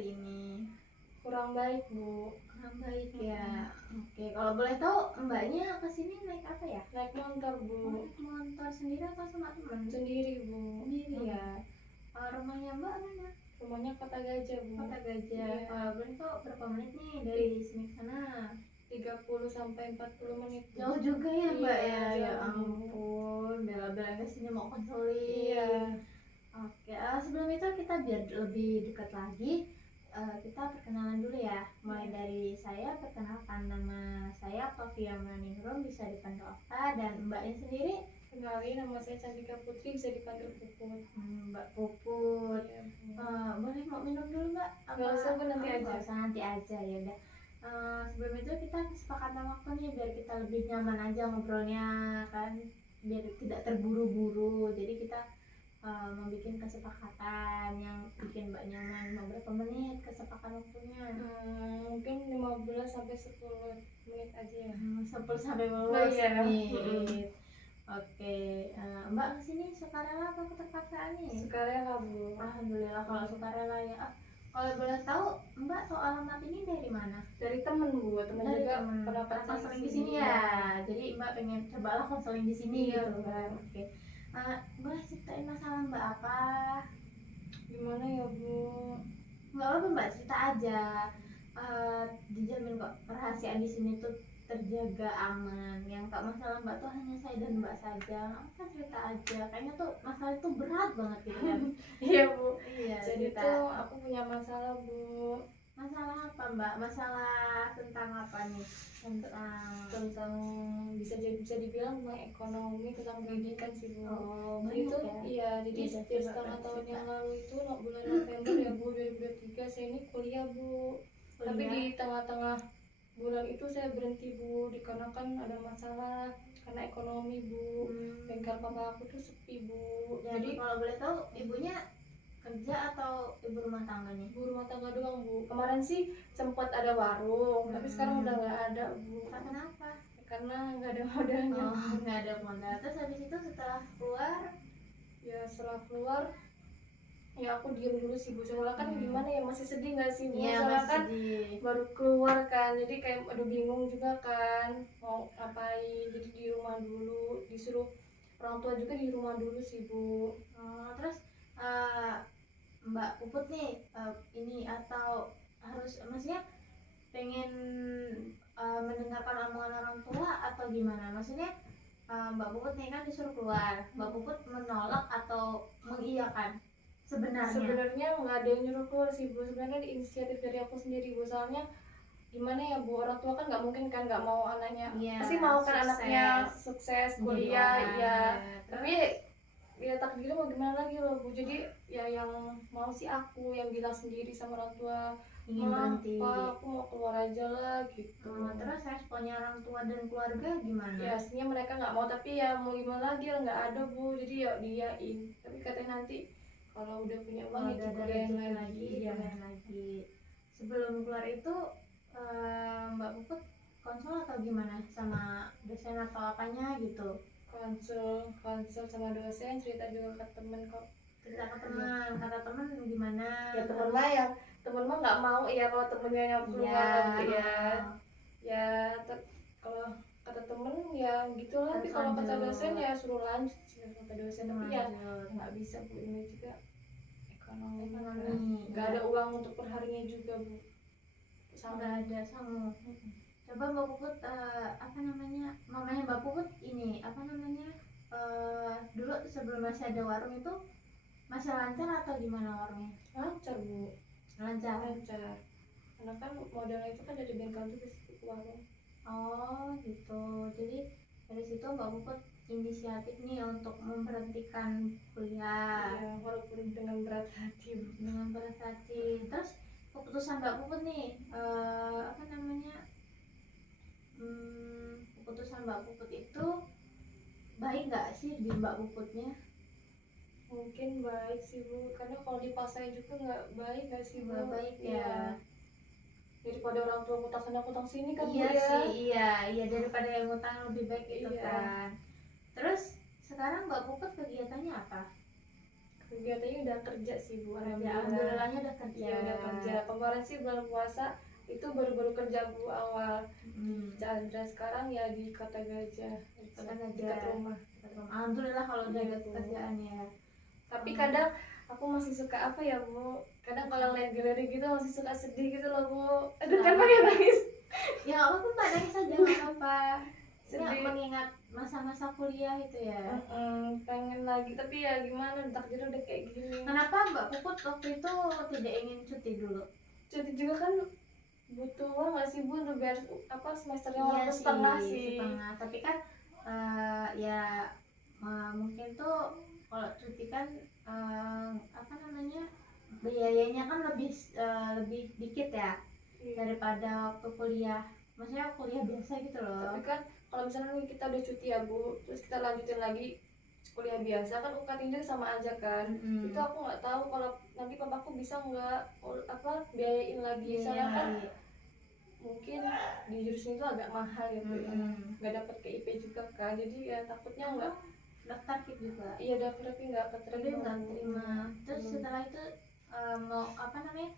hari ini? Kurang baik, Bu. Kurang baik ya. Oke, kalau boleh tahu mbaknya kesini naik apa ya? Naik motor, Bu. Naik motor sendiri atau sama teman? Sendiri, Bu. Sendiri ya. Rumahnya mbak mana? Rumahnya Kota Gajah, Bu. Kota Gajah. Iya. Kalau boleh tahu berapa menit nih dari sini ke sana? 30 sampai 40 menit. Jauh juga ya mbak Iya, ya. Ya jauh. ampun, bela-bela kesini mau konseling. Iya. Oke, sebelum itu kita biar lebih dekat lagi, kita perkenalan dulu ya. Mulai dari saya, perkenalkan nama saya Pavia Maningrum, bisa dipanggil Ova, dan mbaknya sendiri? Kenalin, nama saya Cantika Putri, bisa dipanggil Puput. Mbak Puput. Iya, Bu. Boleh mau minum dulu mbak? Nggak usah, Bu, nanti aja. Nggak usah, nanti aja ya udah. Sebelum itu kita kesepakatan waktu nih biar kita lebih nyaman aja ngobrolnya kan, biar tidak terburu-buru. Jadi kita membuat kesepakatan yang bikin mbak nyaman. Mau berapa menit kesepakatan waktunya? Mungkin 15 sampai 10 menit aja ya. 10 sampai 15 Oh, iya. menit. Oke, mbak kesini sukarela apa keterpaksaan nih? Sukarela, Bu. Alhamdulillah kalau sukarela ya. Kalau boleh tahu mbak tahu alamat ini dari mana? Dari temen, Bu. Temen Dari juga temen. pada Konseling di sini ya. Jadi mbak pengen cobalah konseling di sini Iya, gitu kan. Bu. Oke. Boleh ceritain masalah mbak apa? Gimana ya, Bu? Nggak apa mbak, cerita aja. Dijamin kok rahasiaan di sini tuh terjaga aman. Yang tak masalah mbak tuh hanya saya dan mbak saja. Nggak apa, cerita aja. Kayaknya tuh masalah itu berat banget gitu kan. Iya, Bu. Iya, Jadi cerita. tuh aku punya masalah, Bu. Masalah apa mbak? Masalah tentang apa nih? Tentang bisa dibilang tentang ekonomi, tentang pendidikan sih, Bu. Banyak Itu ya? iya, jadi Iya, setiap coba, setengah Mbak, tahun cerita. yang lalu itu bulan November ya, Bu, 2023 saya ini kuliah, Bu. Tapi Kuliah. di tengah-tengah bulan itu saya berhenti, Bu, dikarenakan ada masalah karena ekonomi, Bu. Bengkel papa aku tuh sepi, Bu. Jadi kalau boleh tahu ibunya kerja atau ibu rumah tangga nih? Ibu rumah tangga doang, Bu. Kemarin sih sempat ada warung, tapi sekarang udah nggak ada, Bu. Kenapa? Karena nggak ada modalnya. Nggak ada modal. Terus habis itu setelah keluar, Ya setelah keluar ya aku diem dulu sih, Bu. Soalnya kan gimana ya, masih sedih nggak sih, Bu? iya Soalnya masih kan sedih. baru keluar kan, jadi kayak aduh bingung juga kan mau ngapain. Jadi di rumah dulu, disuruh orang tua juga di rumah dulu sih, Bu. Terus Mbak Puput nih ini atau harus maksudnya pengen mendengarkan omongan orang tua atau gimana? Maksudnya Mbak Puput nih kan disuruh keluar, Mbak Puput menolak atau mengiyakan? Sebenarnya nggak ada yang nyuruh keluar sih, Bu. Sebenarnya inisiatif dari aku sendiri, Bu. Soalnya gimana ya, Bu, orang tua kan nggak mungkin kan nggak mau anaknya, pasti mau kan anaknya sukses kuliah ya. Tapi ya takdirnya mau gimana lagi loh, Bu. Jadi ya yang mau sih aku yang bilang sendiri sama orang tua, ingin berhenti. aku mau keluar aja lah gitu. Terus responnya orang tua dan keluarga gimana? Ya aslinya mereka nggak mau, tapi ya mau gimana lagi, nggak ada, Bu. Jadi ya diain, tapi katanya nanti kalau udah punya uang itu kuliah lagi. Ya. Lagi. Sebelum keluar itu Mbak Puput konsul atau gimana sama dosen atau apanya gitu? Konsul sama dosen, cerita juga ke temen kok. Cerita ke teman, kata teman gimana? Ya temen mah nggak mau ya kalau temennya yang keluar ya kalau kata temen ya gitulah. Tapi kalau kata dosen ya suruh lanjut sih kata dosen. Tapi ya nggak bisa, Bu, ini juga ekonomi. Nggak ada uang untuk perharinya juga, Bu. Nggak ada sama. Coba Mbak Puput mamanya Mbak Puput ini dulu sebelum masih ada warung itu masih lancar atau gimana warungnya? Lancar, Bu. Lancar. Karena kan modalnya itu kan dari bengkel juga sih, warung. Oh gitu. Jadi dari situ Mbak Puput inisiatif nih untuk memberhentikan kuliah. Ya, walaupun dengan berat hati, Bu. Dengan berat hati. Terus keputusan Mbak Puput nih keputusan Mbak Puput itu baik nggak sih di Mbak Puputnya? Mungkin baik sih, Bu, karena kalau dipaksain juga nggak baik nggak sih, Bu? Nggak baik ya. Daripada orang tua ngutang sana ngutang sini kan, iya, Bu, ya sih iya daripada yang ngutang lebih baik itu kan. Terus sekarang Mbak Puput kegiatannya apa? kegiatannya udah kerja sih Bu, Alhamdulillahnya udah kerja. Ya udah kerja. Kemarin sih bulan puasa itu baru-baru kerja Bu awal di Chandra, sekarang ya di Kota Gajah, dekat rumah. Alhamdulillah kalau udah ada pekerjaan ya. Tapi kadang aku masih suka apa ya Bu, kadang kalau lihat galeri gitu masih suka sedih gitu loh Bu. Aduh kan pakai nangis. Ya apa Mbak, nangis aja nggak apa-apa. Sedih mengingat masa-masa kuliah itu ya. Pengen lagi tapi ya gimana, takdir udah kayak gini. Kenapa Mbak Puput waktu itu tidak ingin cuti dulu? Cuti juga kan butuh uang nggak sih Bu untuk biar apa semesternya walaupun setengah sih. Setengah. Tapi kan ya mungkin tuh kalau cuti kan apa namanya, biayanya kan lebih dikit ya daripada waktu kuliah. Maksudnya kuliah biasa gitu loh. Tapi kan kalau misalnya nih kita udah cuti ya Bu, terus kita lanjutin lagi kuliah biasa kan UKT tinja sama aja kan. Itu aku nggak tahu kalau nanti papaku bisa nggak apa biayain lagi. Soalnya kan mungkin di jurusan itu agak mahal ya Bu, nggak dapat KIP juga kan, jadi ya takutnya nggak daftar KIP juga. Iya daftar tapi nggak keterima. Terus setelah itu mau apa namanya,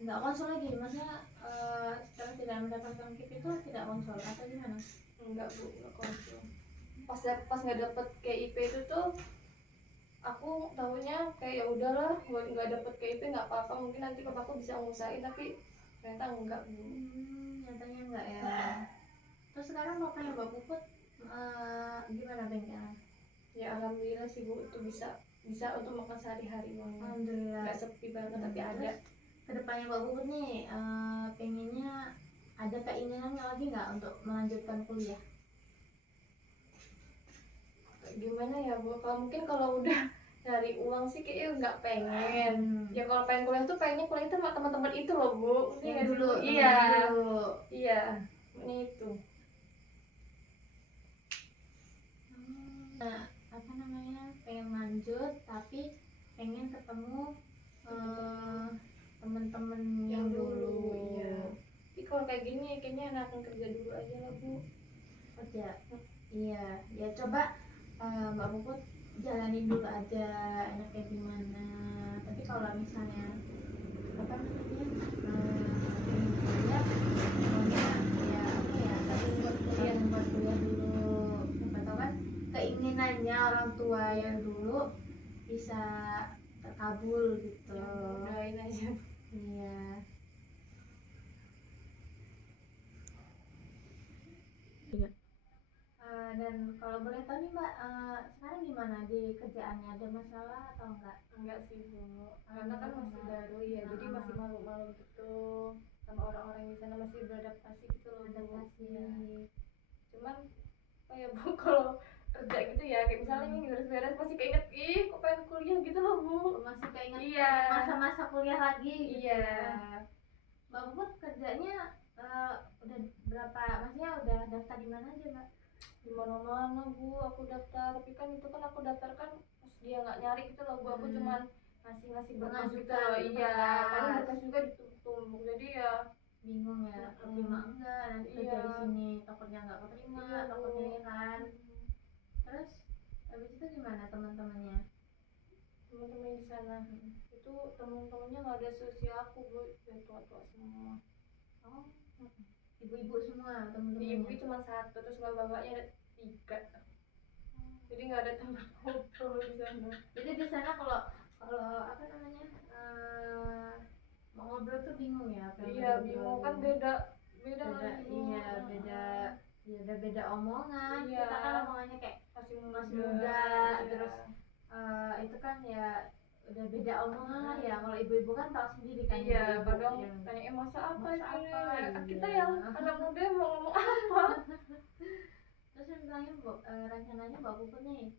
nggak konsul lagi, maksudnya setelah tidak mendapatkan KIP itu tidak konsul atau gimana? Enggak Bu, nggak konsul. Pas nggak dapet KIP itu tuh aku tahunya kayak ya udahlah, nggak dapet KIP nggak apa-apa, mungkin nanti papaku bisa ngusahain, tapi ternyata enggak Bu. Nyatanya enggak ya. Terus sekarang bapaknya Mbak Puput gimana bengkelnya? Ya alhamdulillah sih Bu, itu bisa untuk makan sehari-hari banget. Alhamdulillah. Nggak sepi banget tapi ada. Kedepannya Mbak Puput nih pengennya ada keinginannya lagi nggak untuk melanjutkan kuliah? Gimana ya Bu, kalau udah cari uang sih kayaknya nggak pengen. Ya kalau pengen kuliah tuh pengennya kuliah itu sama teman-teman itu loh Bu. Yang dulu. Iya ini itu. Apa namanya, pengen lanjut tapi pengen ketemu teman-teman yang dulu. Iya. Tapi kalau kayak gini kayaknya enakan kerja dulu aja lah Bu. Kerja. Iya. Ya coba Mbak Puput jalanin dulu aja enaknya gimana. Tapi kalau misalnya apa namanya ya apa ya, buat kuliah dulu. Siapa tahu kan keinginannya orang tua yang dulu bisa terkabul gitu. Doain aja. Iya. Dan kalau boleh tahu nih Mbak, sekarang gimana di kerjaannya, ada masalah atau enggak? Enggak sih Bu, karena kan masih baru ya, jadi masih malu-malu gitu sama orang-orang di sana, masih beradaptasi gitu loh. Ya. Cuman apa ya Bu, kalau kerja gitu ya kayak misalnya ini beres-beres masih keinget kok pengen kuliah gitu loh Bu, masih keinget masa-masa kuliah lagi gitu. Mbak Puput kerjanya udah berapa, maksudnya udah daftar di mana aja Mbak? Di mana-mana Bu, aku daftar, tapi kan itu kan aku daftar kan pas dia nggak nyari gitu loh Bu, aku cuman ngasih berkas gitu loh. Iya, paling berkas juga ditumpuk, jadi ya bingung ya, terima enggak nanti kerja di sini, takutnya nggak keterima, takutnya ya kan. Terus habis itu gimana teman-temannya di sana? Itu teman-temannya nggak ada seusia aku Bu, yang tua-tua semua. Oh, ibu-ibu semua teman-temannya? Ibu cuma satu, terus bapak-bapaknya ada 3. Jadi nggak ada teman ngobrol di sana. Jadi di sana kalau apa namanya mau ngobrol tuh bingung ya? Iya bingung kan, beda. Iya beda omongan. Iya. Kita kan omongannya kayak masih muda. Iya. Terus itu kan ya udah beda omongan ya. Kalau ibu-ibu kan tahu sendiri kan. Iya, kadang tanya masa apa ini? Kita yang anak muda mau ngomong apa? Terus misalnya rencananya Mbak Puput nih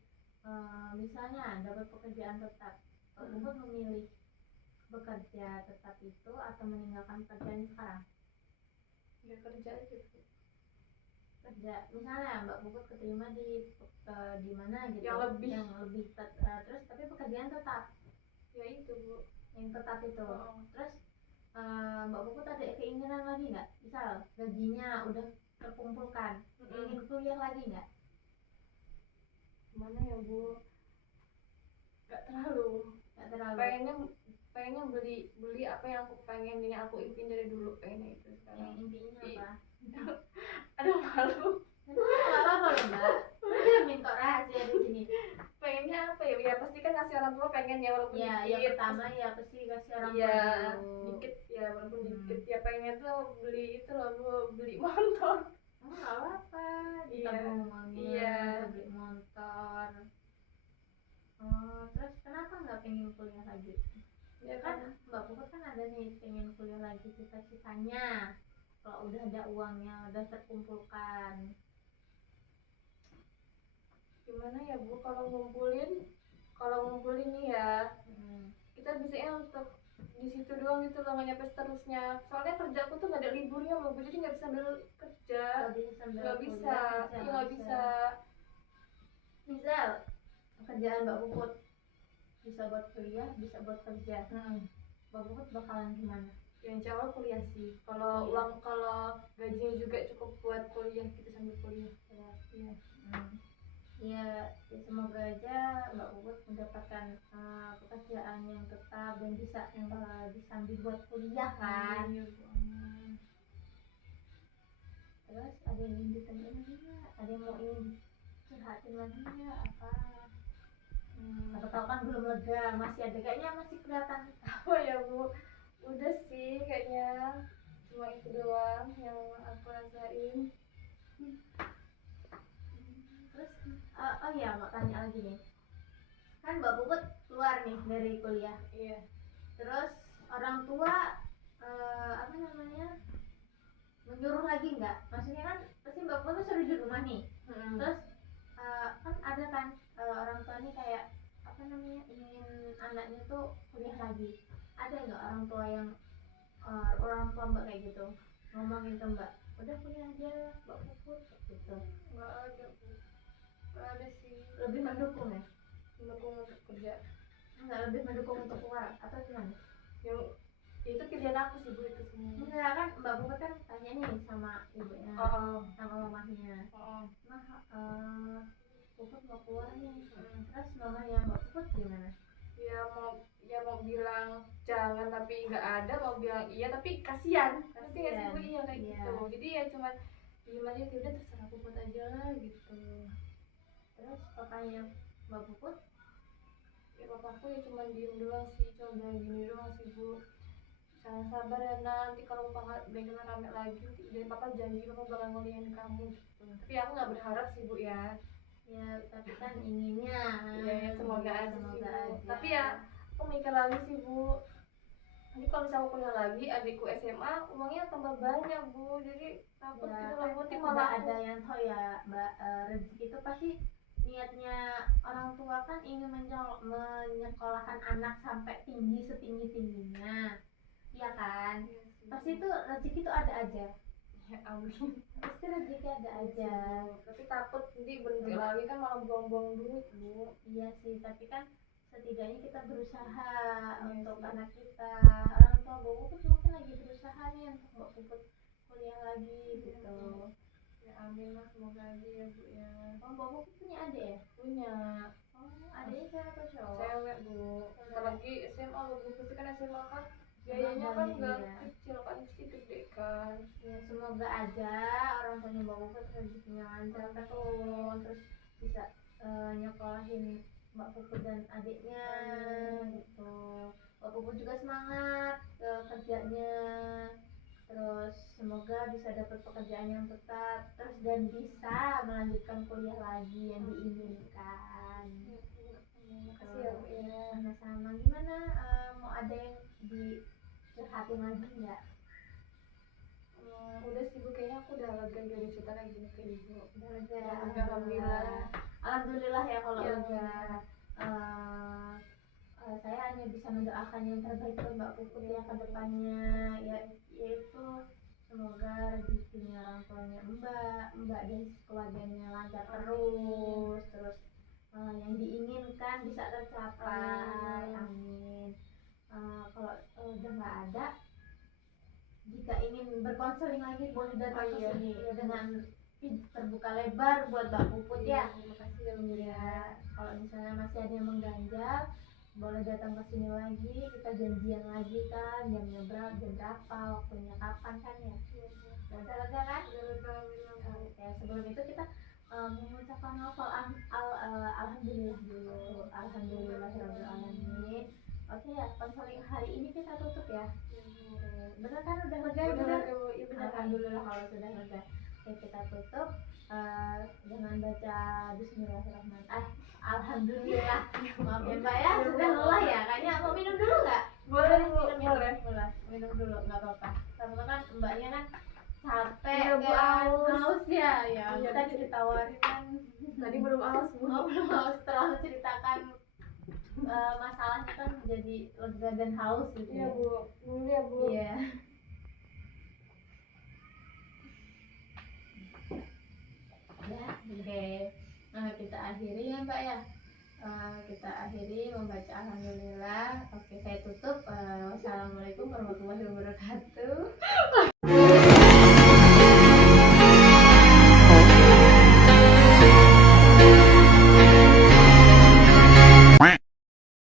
misalnya dapat pekerjaan tetap, Mbak Puput memilih bekerja tetap itu atau meninggalkan pekerjaan sekarang? Ya kerja aja Bu. Kerja, misalnya Mbak Puput keterima di mana gitu yang lebih terus tapi pekerjaan tetap ya itu Bu, yang tetap itu. Terus Mbak Puput ada keinginan lagi nggak, misal gajinya udah terkumpulkan, ingin kuliah lagi nggak? Gimana ya Bu, nggak terlalu nggak terlalu. pengennya beli apa yang aku pengen, yang aku impiin dari dulu, pengennya itu sekarang. Yang impiannya apa? Aduh malu. Nggak apa-apa loh mbak, udah minta rahasia di sini. Pengennya apa ya? Ya pasti kan ngasih orang tua pengen ya, walaupun Ya, dikit. yang pertama ya pasti kasih orang tua Iya, dulu. dikit ya, walaupun dikit ya, pengennya tuh beli itu loh Bu, beli motor. Nggak apa-apa, Iya. ditabung uangnya, Iya. beli motor. Terus kenapa nggak pengen kuliah lagi? Ya Kan Mbak Puput kan ada nih pengen kuliah lagi, cita-citanya kalau udah ada uangnya, udah terkumpulkan. gimana ya Bu, kalau ngumpulin nih ya, kita bisanya untuk di situ doang gitu loh, nggak nyampe seterusnya. Soalnya kerjaku tuh nggak ada liburnya loh Bu, jadi nggak bisa sambil kerja. Nggak bisa, iya nggak bisa. Misal kerjaan Mbak Puput bisa buat kuliah, bisa buat kerja. Mbak Puput bakalan gimana? Yang awal kuliah sih. Kalau uang, kalau gajinya juga cukup buat kuliah, kita sambil kuliah. Iya. Ya, semoga aja Mbak Puput mendapatkan pekerjaan yang tetap dan bisa disambil buat kuliah kan. Iya, Bu. Terus ada yang ingin ditanyain lagi nggak? Ada yang mau ingin curhatin lagi nggak? Apa tahu kan belum lega, masih ada, kayaknya masih kelihatan. Oh ya Bu, udah sih kayaknya cuma itu doang yang aku rasain. Terus oh iya, mau tanya lagi nih, kan Mbak Puput keluar nih dari kuliah. Iya. Terus orang tua apa namanya, menyuruh lagi nggak? Maksudnya kan pasti Mbak Puput suruh di rumah nih. Terus kan ada kan orang tua nih kayak apa namanya, ingin anaknya tuh kuliah lagi. Ada nggak orang tua yang orang tua Mbak kayak gitu ngomongin ke Mbak, udah kuliah aja Mbak Puput gitu? Nggak ada Bu, nggak ada sih. Lebih mendukung ya? Mendukung untuk kerja. Nggak, lebih mendukung untuk keluar atau gimana? Yang itu pilihan aku sih Bu, itu semua. Enggak, kan Mbak Puput kan tanya nih sama ibunya, sama mamahnya. Mah Puput mau keluar nih. Terus mamanya Mbak Puput gimana? Ya mau bilang jangan tapi nggak ada, mau bilang iya tapi kasihan. Pasti nggak sih Bu, iya kayak gitu. Jadi ya cuman diem aja, udah terserah Puput aja lah gitu. Terus papanya Mbak Puput? Ya papaku ya cuman diem doang sih, cuma bilang gini doang sih Bu, jangan sabar ya nanti kalau papa bengkelnya rame lagi, dan papa janji papa bakal ngeliatin kamu gitu. Tapi aku nggak berharap sih Bu ya. Ya tapi kan inginnya. Ya semoga aja sih Bu. Aja. Tapi ya aku mikir lagi sih Bu, nanti kalau misalnya aku kuliah lagi, adikku SMA uangnya tambah banyak Bu, jadi takut ya, gitu loh Bu, nanti malah malah ada yang tahu ya Mbak, rezeki itu pasti niatnya orang tua kan ingin menyekolahkan anak sampai tinggi setinggi tingginya, ya kan? ya sih, Pasti itu rezeki itu ada aja. ya amin. Pasti rezeki ada aja. Tapi takut nanti berhenti lagi kan malah buang-buang duit Bu. Iya sih, tapi kan setidaknya kita berusaha untuk sih. anak kita. Orang tua Mbak Puput mungkin lagi berusaha nih untuk Mbak Puput kuliah lagi gitu. Ya amin lah, semoga aja ya Bu ya. Mbak Puput punya adik ya? Punya. Adiknya cewek atau cowok? Cewek Bu. Apalagi SMA loh Bu, pasti kan SMA kan biayanya kan nggak kecil kan, pasti gede kan. Ya semoga aja orang tuanya Mbak Puput rezekinya lancar terus bisa nyekolahin Mbak Puput dan adiknya gitu. Mbak Puput juga semangat kerjanya, terus semoga bisa dapat pekerjaan yang tetap, terus dan bisa melanjutkan kuliah lagi yang diinginkan. Makasih ya Bu ya. Sama-sama. Gimana, mau ada yang dicurhatin lagi nggak? Udah sih Bu, kayaknya aku udah lega dari cerita kayak gini ke Ibu. Udah lega. Alhamdulillah Ya kalau ya, lega. Saya hanya bisa mendoakan yang terbaik buat Mbak Puput ya ke depannya, yaitu semoga rezekinya orang tuanya Mbak dan keluarganya lancar terus yang diinginkan bisa tercapai. Amin. Kalau udah nggak ada, jika ingin berkonseling lagi boleh datang ke sini dengan terbuka lebar buat Mbak Puput ya. Makasih ya Bu ya. Kalau misalnya masih ada yang mengganjal, boleh datang ke sini lagi, kita janjian lagi kan, jamnya berapa, waktunya kapan kan ya. Udah lega kan? Oke, sebelum itu kita mengucapkan alhamdulillah dulu. Alhamdulillahirabbil alamin. Oke ya, konseling hari ini kita tutup ya. Benar kan, udah lega ya? Benar. Alhamdulillah kalau sudah lega. Oke, kita tutup dengan baca bismillahirrahmanirrahim. Alhamdulillah. Maaf ya Mbak ya, sudah lelah ya. Kayaknya mau minum dulu nggak? Boleh. Minum dulu, nggak apa-apa. Karena kan Mbaknya kan capek Iya, Bu, kan, haus. haus ya. Ya, Iya, tadi ditawarin kan. Tadi belum aus, Bu. Belum haus, setelah menceritakan masalahnya kan jadi lega dan haus gitu. Iya, ya. Bu. Dulu ya, Bu. Iya. Ya, oke. Nah, kita akhiri ya Mbak ya. Kita akhiri membaca alhamdulillah. Oke, saya tutup. Wassalamualaikum warahmatullahi wabarakatuh.